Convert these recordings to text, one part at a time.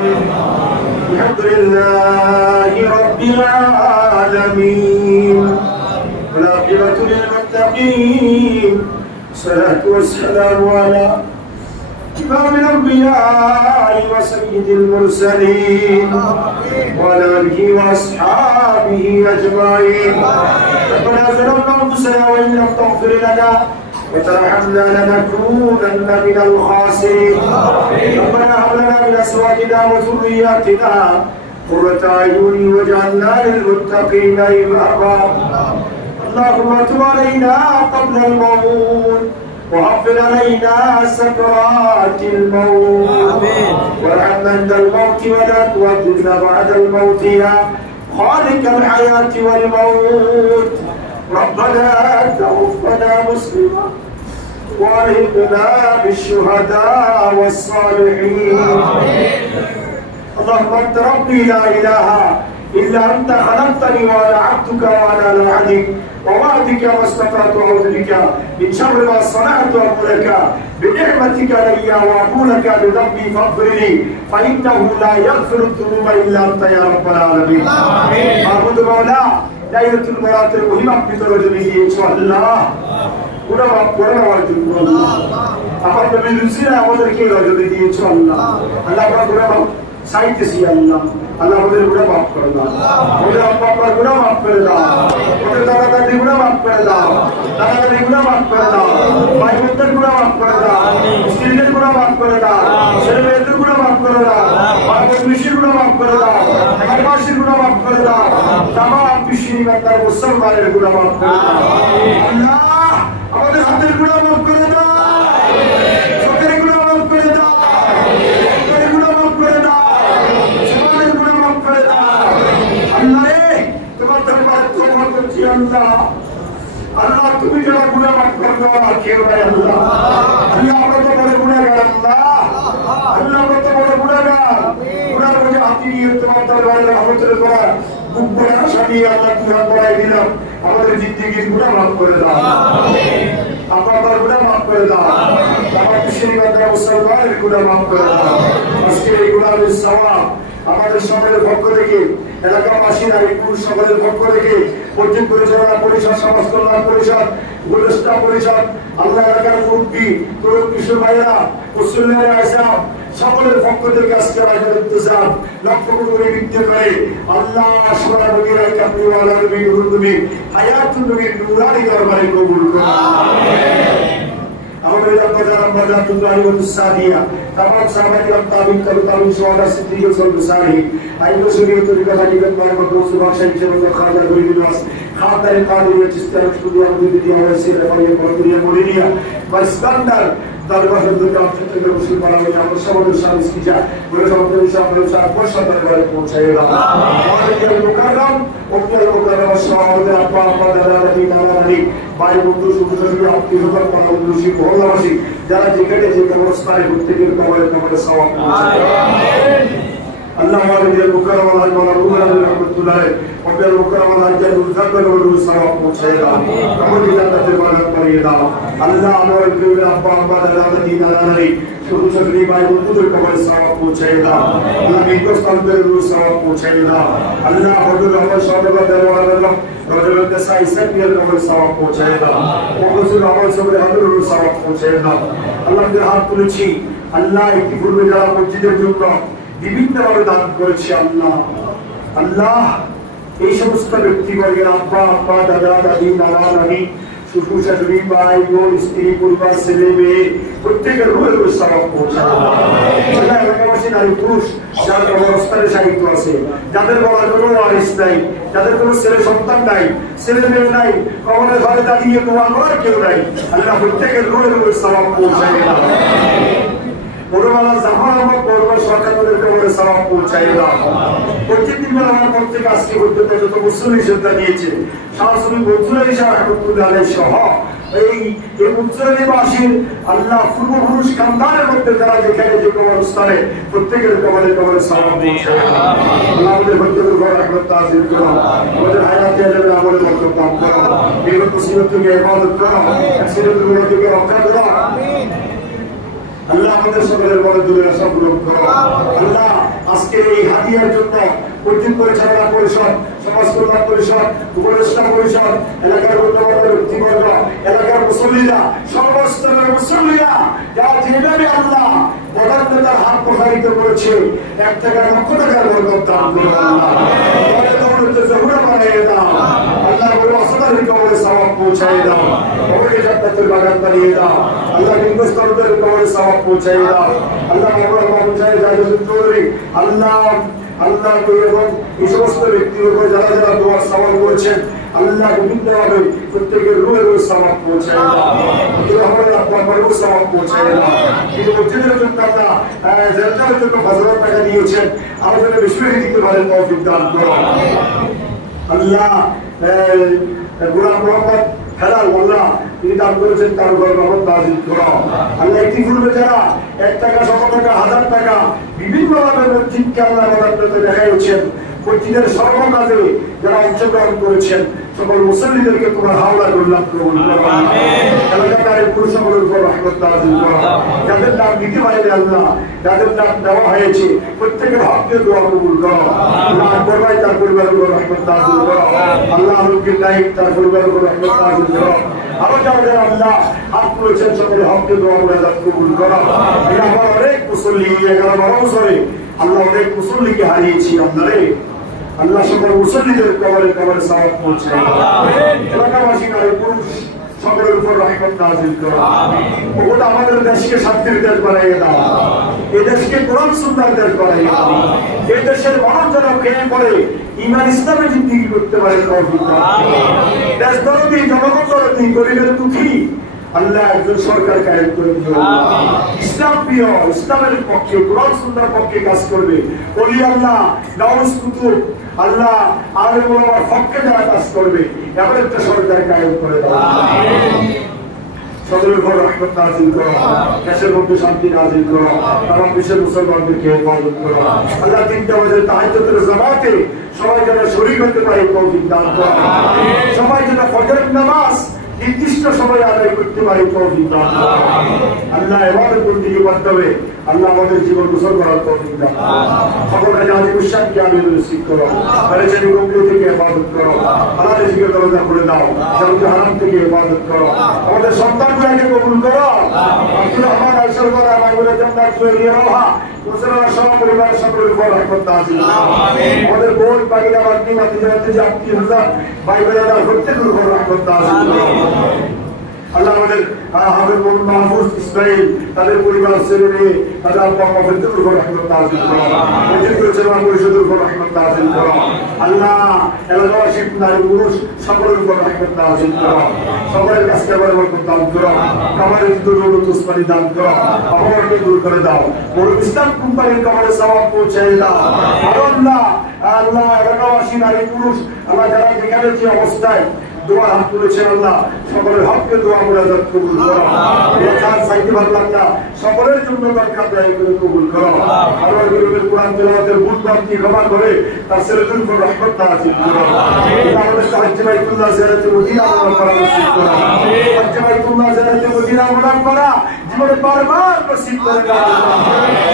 الحمد لله رب العالمين والعاقبة للمتقين الصلاة والسلام على إمام الأنبياء وسيد المرسلين وعلى آله وأصحابه أجمعين ربنا ظلمنا أنفسنا وإن لم تغفر لنا وترحمنا لنكونن من الخاسرين ربنا هب لنا من أزواجنا وذرياتنا قرة أعين واجعلنا للمتقين إماما اللهم تب علينا قبل الموت وحفظ علينا سكرات الموت وارحمنا عند الموت ولا تودنا بعد الموت يا خالق الحياة والموت ربنا توفنا مسلما والحقنا بالشهداء والصالحين اللهم انت ربي لا اله الا انت خلقتني وانا عبدك وانا على عهدك ووعدك ما استطعت اعوذ بك من شر ما صنعت واقول لك بنعمتك علي واقول لك بذنبي فاغفر لي فانه لا يغفر الذنوب الا انت يا رب العالمين معبود مولا লাইলাতুল বরাতের মহিমা ভিতরে যদি ইনশাআল্লাহ পুরো করে নেওয়ার জন্য আমার নবী রসুল আমাদেরকে রজনী দিয়েছো আল্লাহ আল্লাহ আমরা গুনাহ চাইতেছি আল্লাহ আল্লাহ আমাদের গুনাহ মাফ করে দাও আমাদের আব্বা আম্মার গুনাহ মাফ করে দাও আমাদের দাদা দাদির গুনাহ মাফ করে দাও দাদা দাদির গুনাহ মাফ করে দাও ভাই বোনদের গুনাহ মাফ করে দাও স্ত্রীদের গুনাহ মাফ করে দাও ছেলে মেয়েদের গুনাহ মাফ করে দাও ভাই বোনদের গুনাহ মাফ করে দাও ভাইবাসীর গুনাহ মাফ করে দাও তামাম বিশ্বের বান্দার মুসলমানের গুনাহ মাফ করে দাও আল্লাহ আমাদের হাতের গুনাহ মাফ করে দাও চোখের গুনাহ মাফ করে দাও চোখের গুনাহ মাফ করে দাও জীবনের গুনাহ মাফ করে দাও আল্লাহ রে তোমার দরবারে তওবা করছি আল্লাহ আল্লাহ তুমি যারা গুনাহ মাফ করে দাও আর কেউ নাই আল্লাহ আল্লাহ আমরা তো বড় গুনাহগার আল্লাহ আল্লাহ আমরা তো বড় গুনাহগার গুনাহ করে হাতি নিয়ে তোমার দরবারে রহমতের দোয়া বুক ভরে আশা নিয়ে আল্লাহ গুনাহ করাই দিলাম আমাদের জিন্দেগির গুনাহ মাফ করে দাও আপনার গুনাহ মাফ করে দাও আমার বিশ্বের বান্দার মুসলমানের গুনাহ মাফ করে দাও আজকে এই গুনাহের সওয়াব আমাদের সকলের পক্ষ থেকে এলাকাবাসীর আর পুরুষ সকলের পক্ষ থেকে পর্যন্ত পরিচালনা পরিষদ সমাজ কল্যাণ পরিষদ গোলস্তা পরিষদ আল্লাহ এলাকার মুরব্বী তরুণ কিশোর ভাইয়েরা মুসলিমের আসাম সকলের পক্ষ থেকে আজকে আমাদের ইন্তজাম লক্ষ কোটি বিদ্যে করে আল্লাহ সোনা নবীর কাপড়ি ওয়ালা নবী নুরুল নবী হায়াতুন নবীর নুরানি দরবারে কবুল করুন আমিন আমাদের আব্বাজান আম্মাজাতুল্লাহ ওয়া সাদিয়া तमाम साहबाए किराम ताबीन ताबीन शुहादा सिद्दीक़ सालिहीन आइनो शरीयत तरीका तरीक़त मोहम्मद रसूल बादशाह जमात खाजा गरीब निवास खातर कादिरिया चिश्तिया नक्शबंदिया मुरीदिया वैसे रफाइया बरदरिया मुरीदिया बस्तांदर दरबार हजरत अब्दुल रसूल बालावे আমরা সবাই শামিল কিজা বলে আমাদের ইনশাআল্লাহ সারা পয়সা দরবারে পৌঁছাইবা আমাদের মুকাররম ওপর মুকাররম সমাজের আপা আপা দাদা দাদি নানা নানি ভাই বন্ধু সুবিধাজী আত্মীয় স্বজন পরমদর্শী মহল্লাবাসী যারা যেখানে যে অবস্থায় প্রত্যেকের কবরে সওয়াব আমিন আল্লাহ আমাদের মুকাররম আল্লাহ মাওলানা রহমাতুল্লাহ ওপর মুকাররম আল্লাহ জান্নাতুল জান্নাতুল সওয়াব পৌঁছাইবা আমিন আমাদের জান্নাতের মালিক বানিয়ে দাও আল্লাহ আমাদের প্রিয় আপা আপা দাদা দাদি নানা নানি সুবিধাজী ভাই বন্ধুদের কবরে সওয়াব পৌঁছাইয়ে দাও আল্লাহ বিকস্তানদের সওয়াব পৌঁছাইয়ে দাও আল্লাহ হযরত রহমান সাহেবের দরবারে রজবের দেশাই সাকিয়ার কবরে সওয়াব পৌঁছাইয়ে দাও ওকুসুল আমল সবরে হযরতের সওয়াব পৌঁছাইয়ে দাও আল্লাহ আমাদের হাত তুলেছি আল্লাহ ইতিপূর্বে যারা মসজিদের জন্য বিভিন্নভাবে দান করেছে আল্লাহ আল্লাহ এই সমস্ত ব্যক্তিবর্গের আব্বা আব্বা দাদা দাদি নানা নানি শ্বশুর শাশুড়ি ভাই বোন স্ত্রী পরিবার ছেলে মেয়ে প্রত্যেকের রোহের সওয়াব পৌঁছায় আল্লাহ এলাকাবাসী নারী পুরুষ যার অবস্থানে সাহিত্য আছে যাদের বাবার কোনো ওয়ারিস নাই যাদের কোনো ছেলে সন্তান নাই ছেলে মেয়ে নাই কবরের ঘরে দাঁড়িয়ে দোয়া করার কেউ নাই আল্লাহ প্রত্যেকের রোহের সওয়াব পৌঁছায় বড়মালা জাহান আমার বড়মাল সরকারের কবরে সওয়াব পৌঁছায় দাও প্রত্যেকদিন আমার পর থেকে আজকে পর্যন্ত যত মুসলিম শ্রদ্ধা দিয়েছে সরাসরি বন্ধুরা হিসাবে রহমতুল্লাহ আলাইহি সহ এই মুসলিমবাসীর আল্লাহ পূর্বপুরুষ খানদানের মধ্যে যারা যেখানে যে কবরস্থানে প্রত্যেকের কবরে সওয়াব পৌঁছায় আল্লাহ আমাদের প্রত্যেকের উপর রহমত নাযিল করো আমাদের হায়াতে আজলে আমাদের বরকত দান করো বিগত মুসিবত থেকে ইবাদত করো অ্যাক্সিডেন্ট থেকে রক্ষা করো আমিন আল্লাহ আমাদের সকলের বড় দূরের সব গ্রহণ করো আল্লাহ হাদিয়ার জন্য মসজিদ পরিচালনা পরিষদ, সমাজ কল্যাণ পরিষদ, উপদেষ্টা পরিষদ, এলাকার গণ্যমান্য ব্যক্তিবর্গ, এলাকার মুসল্লিরা, সর্বস্তরের মুসল্লিরা যারা যেভাবে আল্লাহ পদার্থতার হাত প্রসারিত করেছে, 1 টাকা 1 লক্ষ টাকার বরকত দান করো আল্লাহ। জহুরা বানিয়ে দাও আল্লাহ, বলে অসাধারণ কবরে সওয়াব পৌঁছায় দাও, কবরে জান্নাতের বাগান বানিয়ে দাও আল্লাহ, হিন্দুস্তানের কবরে সওয়াব পৌঁছায় দাও আল্লাহ। আমরা পৌঁছায় চৌধুরী আল্লাহ আল্লাহ এবং এই সমস্ত ব্যক্তির উপর যারা যারা দোয়ার সওয়াল করেছেন আল্লাহ বিভিন্নভাবে প্রত্যেকের রুহে রুহে সওয়াব পৌঁছায় দাও, আপনার সওয়াব পৌঁছায় দাও। কিন্তু মসজিদের জন্য আল্লাহ জান্নাতের জন্য 5,000 টাকা দিয়েছেন, আমাদের বেশি দিতে পারেন, তৌফিক দান করো আল্লাহ। গোলাম মোহাম্মদ হেলাল আল্লাহ তিনি দান করেছেন, তার উপর রহমত নাযিল করো আল্লাহ। ইতিপূর্বে যারা 1 টাকা 100 টাকা 1000 টাকা বিভিন্নভাবে মসজিদকে আল্লাহ মদতে দেখাইছেন, মসজিদের সর্বকাজে যারা অংশগ্রহণ করেছেন, সকল মুসল্লিদেরকে তোমার হাওলা কল্যাণ কবুল করো এলাকার পুরুষগুলোর উপর রহমত নাযিল করো। যাদের নাম দিতে পারেন আল্লাহ, যাদের নাম দেওয়া হয়েছে প্রত্যেকের হককে দোয়া কবুল করো আল্লাহ। আকবর ভাই তার পরিবারের উপর রহমত নাযিল করো আল্লাহ। আলমগীর নাইক তার পরিবারের উপর রহমত নাযিল করো। আরো যাদের আল্লাহ হাত তুলেছেন সকলে হককে দোয়া কবুল করো। আমার অনেক মুসল্লি 11-12 বছরে আল্লাহ অনেক মুসল্লিকে হারিয়েছি আপনারে আল্লাহ, সকল মুসল্লিদের কবরে কবরে সওয়াব পৌঁছায় দাও। এলাকাবাসী নারী পুরুষ সকলের উপর রহমত নাযিল করো। ওটা আমাদের দেশকে শান্তির দেশ বানাইয়ে দাও, এই দেশকে কোরআন সুন্নাহর দেশ বানাইয়ে দাও। এই দেশের মানুষ যেন খেয়ে পড়ে ঈমান ইসলামে জিন্দেগি করতে পারে, তৌফিক দাও। দেশ দরদি, জনগণ দরদি, গরিবের দুঃখী আল্লাহ একজন সরকার কায়েম করে দিও। ইসলাম প্রিয়, ইসলামের পক্ষে, কোরআন সুন্নাহর পক্ষে কাজ করবে ওলি আল্লাহ, গাউস কুতুব আল্লাহ, আলেম ওলামার পক্ষে যারা কাজ করবে, এমন একটা সরকার কায়েম করে দাও। সকলের উপর রহমত নাযিল করো, দেশের মধ্যে শান্তি নাযিল করো, তাম বিশ্বের মুসলমানদেরকে হেফাজত করো আল্লাহ। 3টা বাজে তাহাজ্জুদের জামাতে সবাই যেন শরীক হতে পারে, তৌফিক দান করো। সবাই যেন ফজরের নামাজ নির্দিষ্ট সময় আদায় করতে পারে, তৌফিক দান করো আল্লাহ। ইবাদত বন্দেগী করতে হবে আল্লাহ, আমাদের জীবন গোসল করার তৌফিক দান করো। সকলকে জানি মুশাককে আমি নসিব করো, পরেশানি গুমরাহি থেকে হেফাজত করো, হালাল রিজিকের দরজা খুলে দাও, জান্নাত হারাম থেকে হেফাজত করো। আমাদের সন্তানগুলোকে কবুল করো। আব্দুর রহমান আইসর করা মাগুরা জান্নাত তৈরি রহা মুসলমান সব পরিবার সকলের উপর রহমত নাযিল করো। আমাদের বোন বাগিরা বাগনি মাতিজাতে আত্মীয় হাজার ভাই বোনেরা প্রত্যেকের উপর রহমত নাযিল করো আল্লাহ। আমাদের হাফেজ মাহফুজ ইসমাইল তাদের পরিবার ছেলে মেয়ে তাদের আব্বা আম্মা প্রত্যেকের উপর রহমত নাযিল করো। মসজিদ পরিচালনা পরিষদের উপর রহমত নাযিল করো আল্লাহ। এলাকাবাসী নারী পুরুষ সকলের উপর রহমত নাযিল করো। সকলের কাছে বরকত দান করো, কামারের দৌলত উসমানী দান করো, অপরকে দূর করে দাও। বড় ইসলাম কোম্পানির কামারে সওয়াব পৌঁছায় দাও আল্লাহ। আল্লাহ এলাকাবাসী নারী পুরুষ আল্লাহ যারা যেখানে যে অবস্থায় দোয়া হাত তুলেছেন আল্লাহ, সকলের হককে দোয়া মুরাদাত কবুল করো। যার চাইতে ভালো লাগতা সকলের জন্য বরকত দান করে কবুল করো। আল্লাহ গরিবের কোরআন তেলাওয়াতের ভুল ভ্রান্তি ক্ষমা করে তার ছেলেদের উপর রহমত নাযিল করো। আমাদের হজ্জ বাইতুল্লাহ জিয়ারতে মদিনা আমল করা নসিব করো। হজ্জ বাইতুল্লাহ জিয়ারতে মদিনা আমল করা জীবনে বারবার নসিব করে দাও আল্লাহ।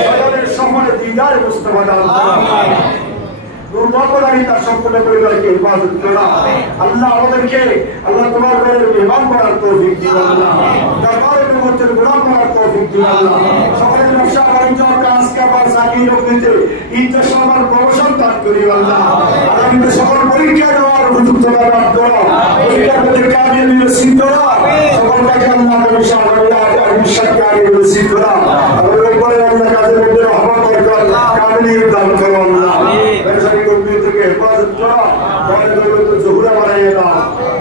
সকলের সফলে দিদারে মুস্তাফা দান করো। দুর্বলতারি তার সম্পূর্ণ পরিবারকে হেফাজত করো আল্লাহ। আমাদেরকে আল্লাহ তোমার ঘরের মেহমান করার তৌফিক দিও আল্লাহ। দরবারের মধ্যে গোলাম করার তৌফিক দিও আল্লাহ। সকলের ব্যবসা বাণিজ্য কাজ কারবার চাকরি নৌকরিতে ইজ্জত সম্মান প্রমোশন দান করিও আল্লাহ। আগামীতে সকল পরীক্ষা দেওয়ার উপযুক্ত দান করো, পরীক্ষার মধ্যে কামিয়াবি নসিব করো। সকলকে আল্লাহ ব্যবসা বিশ্বাসকে আগে নসিব করো। আমাদের উপরে আল্লাহ কাজের মধ্যে রহমত বরকত কামিল দান করো আল্লাহ। থেকে হেফাজত করো, জহুরা বানাইয়ে দাও।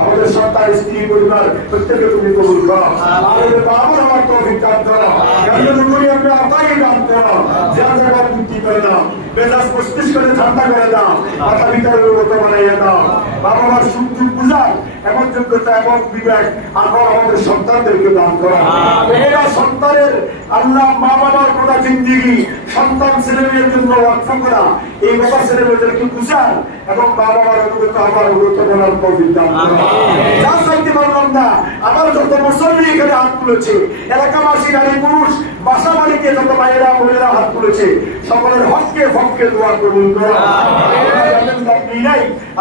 আমাদের সন্তান স্ত্রী পরিবার প্রত্যেকে তুমি কবুল করো। আমাদের বাবা আমার তৌফিক দান করো, করি আপনি আতাই দান করো। যা জায়গা মুক্তি করে দাও, মেজাজ মস্তিষ্ক করে ঠান্ডা করে দাও, মাথা ভিতরের মতো বানাইয়ে দাও। বাবা মার সুখ দুঃখ বুঝার এমন যোগ্যতা এবং বিবেক আবার আমাদের সন্তানদেরকে দান করো। এরা সন্তানের আল্লাহ মা বাবার কোটা জিন্দিগি সন্তান ছেলে মেয়ের জন্য ওয়াকফ করা, এই বাবা ছেলে মেয়েদেরকে বুঝান এবং মা বাবার অনুগত আমার অনুগত করার তৌফিক দান করুন। যা চাইতে পারলাম না, আমার যত মুসল্লি এখানে হাত তুলেছে, এলাকাবাসী নারী পুরুষ বাসা বাড়িতে যত ভাইয়েরা বোনেরা হাত তুলেছে, সকলের হককে দোয়া কবুল করুন।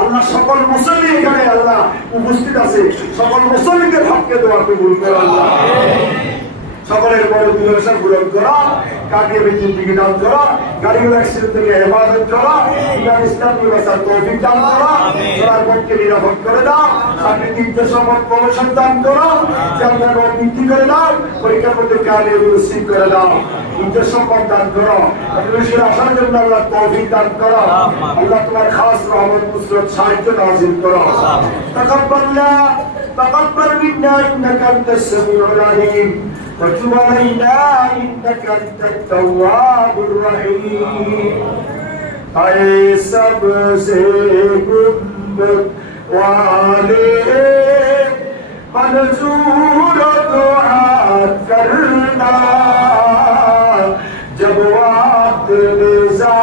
আল্লাহ সকল মুসল্লি এখানে আল্লাহ উপস্থিত আছে, সকল মুসল্লিদের হককে দোয়া কবুল করুন। আল্লাহ সকলের বড় দুর্দশা পূরণ করা, কাটিয়ে বিদ্যুৎ দিকে দান করা, গাড়িগুলো অ্যাক্সিডেন্ট থেকে হেফাজত করা, ইসলাম ব্যবস্থার তৌফিক দান করা, চলার পথকে নিরাপদ করে দাও, চাকরি নির্দেশ প্রমোশন দান করো, জান্নাত বৃদ্ধি করে দাও, পরীক্ষার মধ্যে কালিয়ে নসিব করে দাও, উদ্দেশ্য সম্পদ দান করো, মানুষের আসার জন্য আল্লাহ তৌফিক দান করো, আল্লাহ তোমার খাস রহমত নুসরত সাহায্য নাযিল করো। تقبل منا إنك أنت السميع العليم وتب علينا إنك أنت التواب الرحيم اے سب سے گنبد والے منظور دعا کرنا جب وقت رضا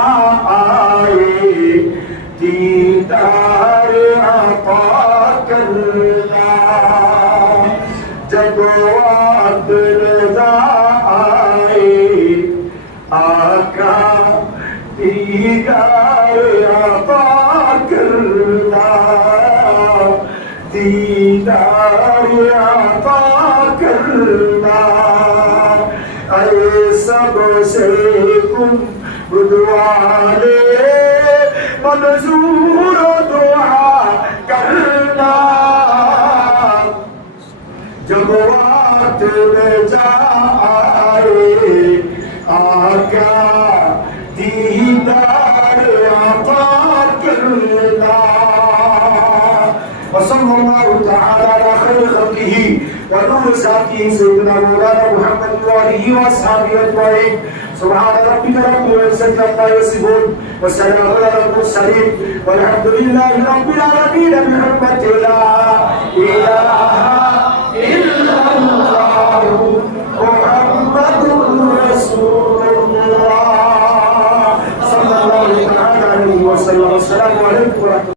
آئے دیدار عطا کرنا جب وقت رضا آئے آقا دیدار عطا کرنا دیدار عطا کرنا اے سب سے گنبد والے منظور دعا کرنا جب وقت رضا آئے آقا دیدار عطا کرنا وصلى الله تعالى على خير خلقه ونور ذاته سيدنا مولانا محمد وآله وأصحابه أجمعين سبحان ربك رب العزة عما يصفون وسلام على المرسلين والحمد لله رب العالمين بحرمة